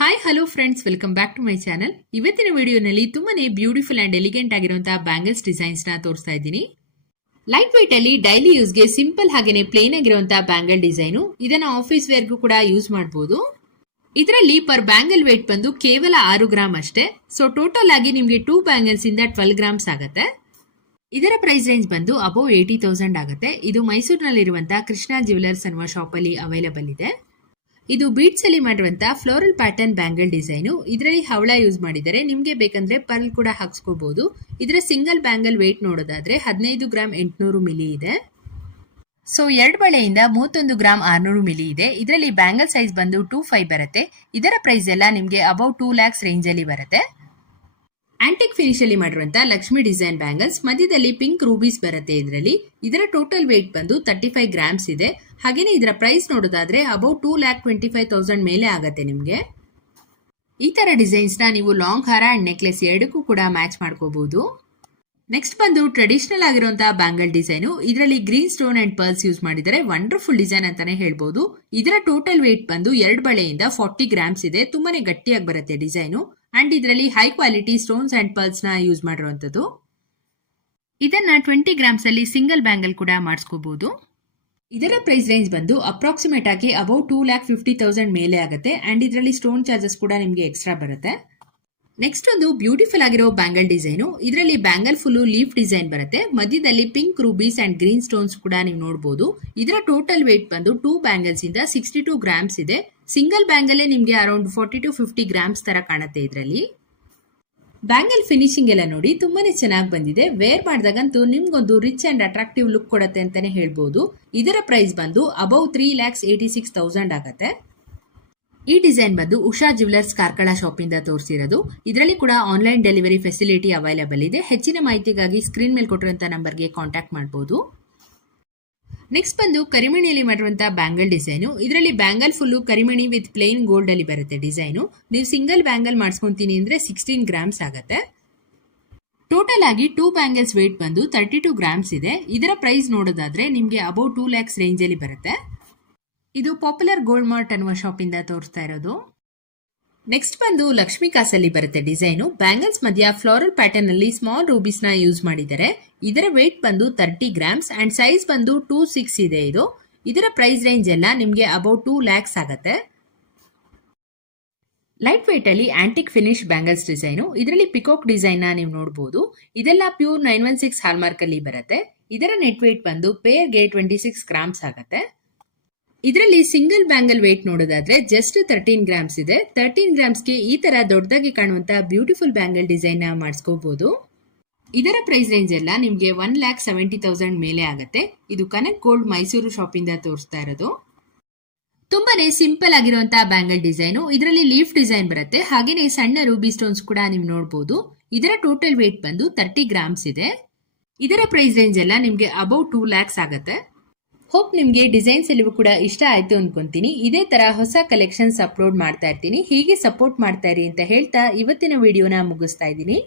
Hi hello friends, welcome back to my channel. ಇವತ್ತಿನ ವಿಡಿಯೋನಲ್ಲಿ ತುಂಬಾನೇ ಬ್ಯೂಟಿಫುಲ್ ಅಂಡ್ ಎಲಿಗೆಂಟ್ ಆಗಿರುವಂತಹ ಬ್ಯಾಂಗಲ್ಸ್ ಡಿಸೈನ್ಸ್ ನ ತೋರಿಸ್ತಾ ಇದ್ದೀನಿ. ಲೈಟ್ ವೈಟ್ ಅಲ್ಲಿ ಡೈಲಿ ಯೂಸ್ಗೆ ಸಿಂಪಲ್ ಹಾಗೇನೆ ಪ್ಲೇನ್ ಆಗಿರುವಂತಹ ಬ್ಯಾಂಗಲ್ ಡಿಸೈನು. ಇದನ್ನ ಆಫೀಸ್ ವೇರ್ಗೂ ಕೂಡ ಯೂಸ್ ಮಾಡಬಹುದು. ಇದರಲ್ಲಿ ಪರ್ ಬ್ಯಾಂಗಲ್ ವೇಟ್ ಬಂದು ಕೇವಲ 6 ಗ್ರಾಮ್ ಅಷ್ಟೇ. ಸೊ ಟೋಟಲ್ ಆಗಿ ನಿಮಗೆ 2 ಬ್ಯಾಂಗಲ್ಸ್ ಇಂದ 12 ಗ್ರಾಮ್ಸ್ ಆಗುತ್ತೆ. ಇದರ ಪ್ರೈಸ್ ರೇಂಜ್ ಬಂದು ಅಬೌವ್ 80,000 ಆಗುತ್ತೆ. ಇದು ಮೈಸೂರಿನಲ್ಲಿರುವಂತಹ ಕೃಷ್ಣ ಜ್ಯುವೆಲರ್ಸ್ ಅನ್ನುವ ಶಾಪ್ ಅಲ್ಲಿ ಅವೈಲೇಬಲ್ ಇದೆ. ಇದು ಬೀಡ್ಸ್ ಅಲ್ಲಿ ಮಾಡಿರುವಂತಹ ಫ್ಲೋರಲ್ ಪ್ಯಾಟರ್ನ್ ಬ್ಯಾಂಗಲ್ ಡಿಸೈನು. ಇದರಲ್ಲಿ ಹವಳ ಯೂಸ್ ಮಾಡಿದರೆ, ನಿಮ್ಗೆ ಬೇಕಂದ್ರೆ ಪರ್ಲ್ ಕೂಡ ಹಾಕ್ಸ್ಕೋಬಹುದು. ಇದರ ಸಿಂಗಲ್ ಬ್ಯಾಂಗಲ್ ವೇಟ್ ನೋಡೋದಾದ್ರೆ 15 ಗ್ರಾಮ್ 800 ಮಿಲಿ ಇದೆ. ಸೊ 2 ಬಳೆಯಿಂದ 31 ಗ್ರಾಮ್ 600 ಮಿಲಿ ಇದೆ. ಇದರಲ್ಲಿ ಬ್ಯಾಂಗಲ್ ಸೈಜ್ ಬಂದು 2.5 ಬರುತ್ತೆ. ಇದರ ಪ್ರೈಸ್ ಎಲ್ಲ ನಿಮ್ಗೆ ಅಬೌವ್ 2 lakhs ರೇಂಜ್ ಅಲ್ಲಿ ಬರುತ್ತೆ. ಆಂಟಿಕ್ ಫಿನಿಶ್ ಅಲ್ಲಿ ಮಾಡಿರುವಂತಹ ಲಕ್ಷ್ಮಿ ಡಿಸೈನ್ ಬ್ಯಾಂಗಲ್ಸ್, ಮಧ್ಯದಲ್ಲಿ ಪಿಂಕ್ ರೂಬೀಸ್ ಬರುತ್ತೆ. ಇದರ ಟೋಟಲ್ ವೇಟ್ ಬಂದು 35 ಗ್ರಾಮ್ಸ್ ಇದೆ. ಹಾಗೇನೆ ಇದರ ಪ್ರೈಸ್ ನೋಡೋದಾದ್ರೆ ಅಬೌವ್ 2,25,000 ಮೇಲೆ ಆಗುತ್ತೆ ನಿಮ್ಗೆ. ಈ ತರ ಡಿಸೈನ್ಸ್ ನ ನೀವು ಲಾಂಗ್ ಹಾರ ಅಂಡ್ ನೆಕ್ಲೆಸ್ ಎರಡಕ್ಕೂ ಕೂಡ ಮ್ಯಾಚ್ ಮಾಡ್ಕೋಬಹುದು. ನೆಕ್ಸ್ಟ್ ಬಂದು ಟ್ರೆಡಿಷನಲ್ ಆಗಿರುವಂತಹ ಬ್ಯಾಂಗಲ್ ಡಿಸೈನು. ಇದರಲ್ಲಿ green stone and pearls use ಮಾಡಿದರೆ ವಂಡರ್ಫುಲ್ ಡಿಸೈನ್ ಅಂತಾನೆ ಹೇಳ್ಬಹುದು. ಇದರ ಟೋಟಲ್ ವೇಟ್ ಬಂದು 2 ಬಳೆಯಿಂದ 40 ಗ್ರಾಮ್ಸ್ ಇದೆ. ತುಂಬಾನೇ ಗಟ್ಟಿಯಾಗಿ ಬರುತ್ತೆ ಡಿಸೈನು. ಅಂಡ್ ಇದರಲ್ಲಿ high quality stones and pearls ನ ಯೂಸ್ ಮಾಡಿರುವಂತದ್ದು. ಇದನ್ನ 20 ಗ್ರಾಮ್ಸ್ ಅಲ್ಲಿ ಸಿಂಗಲ್ ಬ್ಯಾಂಗಲ್ ಕೂಡ ಮಾಡಿಸ್ಕೋಬಹುದು. ಇದರ ಪ್ರೈಸ್ ರೇಂಜ್ ಬಂದು ಅಪ್ರಾಕ್ಸಿಮೇಟ್ ಆಗಿ ಅಬೌವ್ 2,50,000 ಮೇಲೆ ಆಗುತ್ತೆ. ಅಂಡ್ ಇದರಲ್ಲಿ ಸ್ಟೋನ್ ಚಾರ್ಜಸ್ ಕೂಡ ನಿಮಗೆ ಎಕ್ಸ್ಟ್ರಾ ಬರುತ್ತೆ. ನೆಕ್ಸ್ಟ್ ಒಂದು ಬ್ಯೂಟಿಫುಲ್ ಆಗಿರೋ ಬ್ಯಾಂಗಲ್ ಡಿಸೈನು. ಇದರಲ್ಲಿ ಬ್ಯಾಂಗಲ್ ಫುಲ್ ಲೀಫ್ ಡಿಸೈನ್ ಬರುತ್ತೆ. ಮಧ್ಯದಲ್ಲಿ pink rubies and green stones ಕೂಡ ನೀವು ನೋಡಬಹುದು. ಇದರ ಟೋಟಲ್ ವೇಟ್ ಬಂದು 2 ಬ್ಯಾಂಗಲ್ಸ್ ಇಂದ 62 ಗ್ರಾಮ್ಸ್ ಇದೆ. ಸಿಂಗಲ್ ಬ್ಯಾಂಗಲ್ ನಿಮ್ಗೆ ಅರೌಂಡ್ 40 to 50 ಗ್ರಾಮ್ಸ್ ತರ ಕಾಣುತ್ತೆ. ಇದರಲ್ಲಿ ಬ್ಯಾಂಗಲ್ ಫಿನಿಶಿಂಗ್ ಎಲ್ಲ ನೋಡಿ ತುಂಬಾನೇ ಚೆನ್ನಾಗಿ ಬಂದಿದೆ. ವೇರ್ ಮಾಡಿದಾಗಂತೂ ನಿಮ್ಗೊಂದು ರಿಚ್ ಅಂಡ್ ಅಟ್ರಾಕ್ಟಿವ್ ಲುಕ್ ಕೊಡುತ್ತೆ ಅಂತಾನೆ ಹೇಳ್ಬಹುದು. ಇದರ ಪ್ರೈಸ್ ಬಂದು ಅಬೌವ್ 3,86,000 ಆಗುತ್ತೆ. ಈ ಡಿಸೈನ್ ಬಂದು ಉಷಾ ಜ್ಯುವೆಲರ್ಸ್ ಕಾರ್ಕಳ ಶಾಪ್ ಇಂದ ತೋರಿಸಿರೋದು. ಇದರಲ್ಲಿ ಕೂಡ ಆನ್ಲೈನ್ ಡೆಲಿವರಿ ಫೆಸಿಲಿಟಿ ಅವೈಲೇಬಲ್ ಇದೆ. ಹೆಚ್ಚಿನ ಮಾಹಿತಿಗಾಗಿ ಸ್ಕ್ರೀನ್ ಮೇಲೆ ಕೊಟ್ಟಿರುವಂತಹ ನಂಬರ್ಗೆ ಕಾಂಟ್ಯಾಕ್ಟ್ ಮಾಡಬಹುದು. ನೆಕ್ಸ್ಟ್ ಬಂದು ಕರಿಮಣಿಯಲ್ಲಿ ಮಾಡಿರುವಂತಹ ಬ್ಯಾಂಗಲ್ ಡಿಸೈನು. ಇದರಲ್ಲಿ ಬ್ಯಾಂಗಲ್ ಫುಲ್ಲು ಕರಿಮಣಿ ವಿತ್ ಪ್ಲೇನ್ ಗೋಲ್ಡ್ ಅಲ್ಲಿ ಬರುತ್ತೆ ಡಿಸೈನು. ನೀವು ಸಿಂಗಲ್ ಬ್ಯಾಂಗಲ್ ಮಾಡಿಸ್ಕೊಂತೀನಿ ಅಂದ್ರೆ 16 ಗ್ರಾಮ್ಸ್ ಆಗುತ್ತೆ. ಟೋಟಲ್ ಆಗಿ 2 ಬ್ಯಾಂಗಲ್ಸ್ ವೇಟ್ ಬಂದು 32 ಗ್ರಾಮ್ಸ್ ಇದೆ. ಇದರ ಪ್ರೈಸ್ ನೋಡೋದಾದ್ರೆ ನಿಮ್ಗೆ ಅಬೌವ್ 2 lakhs ರೇಂಜ್ ಅಲ್ಲಿ ಬರುತ್ತೆ. ಇದು ಪಾಪ್ಯುಲರ್ ಗೋಲ್ಡ್ ಮಾರ್ಟ್ ಅನ್ನುವ ಶಾಪ್ ಇಂದ ತೋರಿಸ್ತಾ ಇರೋದು. ನೆಕ್ಸ್ಟ್ ಬಂದು ಲಕ್ಷ್ಮಿ ಕಾಸಲ್ಲಿ ಬರುತ್ತೆ ಡಿಸೈನು. ಬ್ಯಾಂಗಲ್ಸ್ ಮಧ್ಯ ಫ್ಲೋರಲ್ ಪ್ಯಾಟರ್ನ್ ಅಲ್ಲಿ ಸ್ಮಾಲ್ ರೂಬೀಸ್ ನ ಯೂಸ್ ಮಾಡಿದ್ದಾರೆ. ಇದರ ವೇಟ್ ಬಂದು 30 ಗ್ರಾಮ್ಸ್ ಅಂಡ್ ಸೈಜ್ ಬಂದು 2.6 ಇದೆ. ಇದರ ಪ್ರೈಸ್ ರೇಂಜ್ ಎಲ್ಲ ನಿಮ್ಗೆ ಅಬೌವ್ 2 lakhs ಆಗುತ್ತೆ. ಲೈಟ್ ವೇಟ್ ಅಲ್ಲಿ ಆಂಟಿಕ್ ಫಿನಿಶ್ ಬ್ಯಾಂಗಲ್ಸ್ ಡಿಸೈನು. ಇದರಲ್ಲಿ ಪಿಕಾಕ್ ಡಿಸೈನ್ ನ ನೀವು ನೋಡಬಹುದು. ಇದೆಲ್ಲ ಪ್ಯೂರ್ 916 ಹಾಲ್ಮಾರ್ಕ್ ಅಲ್ಲಿ ಬರುತ್ತೆ. ಇದರ ನೆಟ್ ವೇಟ್ ಬಂದು ಪೇರ್ಗೆ 26 ಗ್ರಾಮ್ಸ್ ಆಗುತ್ತೆ. ಇದರಲ್ಲಿ ಸಿಂಗಲ್ ಬ್ಯಾಂಗಲ್ ವೇಟ್ ನೋಡೋದಾದ್ರೆ ಜಸ್ಟ್ 13 ಗ್ರಾಮ್ಸ್ ಇದೆ. 13 ಗ್ರಾಮ್ಸ್ಗೆ ಈ ತರ ದೊಡ್ಡದಾಗಿ ಕಾಣುವಂತಹ ಬ್ಯೂಟಿಫುಲ್ ಬ್ಯಾಂಗಲ್ ಡಿಸೈನ್ ನ ಮಾಡಿಸ್ಕೋಬಹುದು. ಇದರ ಪ್ರೈಸ್ ರೇಂಜ್ ಎಲ್ಲ ನಿಮ್ಗೆ 1,70,000 ಮೇಲೆ ಆಗುತ್ತೆ. ಇದು ಕನಕ್ ಗೋಲ್ಡ್ ಮೈಸೂರು ಶಾಪ್ ಇಂದ ತೋರಿಸ್ತಾ ಇರೋದು. ತುಂಬಾನೇ ಸಿಂಪಲ್ ಆಗಿರುವಂತಹ ಬ್ಯಾಂಗಲ್ ಡಿಸೈನು. ಇದರಲ್ಲಿ ಲೀಫ್ ಡಿಸೈನ್ ಬರುತ್ತೆ. ಹಾಗೇನೆ ಸಣ್ಣ ರೂಬಿ ಸ್ಟೋನ್ಸ್ ಕೂಡ ನೀವು ನೋಡಬಹುದು. ಇದರ ಟೋಟಲ್ ವೇಟ್ ಬಂದು 30 ಗ್ರಾಮ್ಸ್ ಇದೆ. ಇದರ ಪ್ರೈಸ್ ರೇಂಜ್ ಎಲ್ಲ ನಿಮ್ಗೆ ಅಬೌವ್ 2 lakhs ಆಗುತ್ತೆ. ಹೋಪ್ ನಿಮ್ಗೆ ಡಿಸೈನ್ಸ್ ಎಲ್ಲವೂ ಕೂಡ ಇಷ್ಟ ಆಯ್ತು ಅನ್ಕೊಂತೀನಿ. ಇದೇ ತರ ಹೊಸ ಕಲೆಕ್ಷನ್ಸ್ ಅಪ್ಲೋಡ್ ಮಾಡ್ತಾ ಇರ್ತೀನಿ. ಹೀಗೆ ಸಪೋರ್ಟ್ ಮಾಡ್ತಾ ಇರಿ ಅಂತ ಹೇಳ್ತಾ ಇವತ್ತಿನ ವಿಡಿಯೋನ ಮುಗಿಸ್ತಾ ಇದ್ದೀನಿ.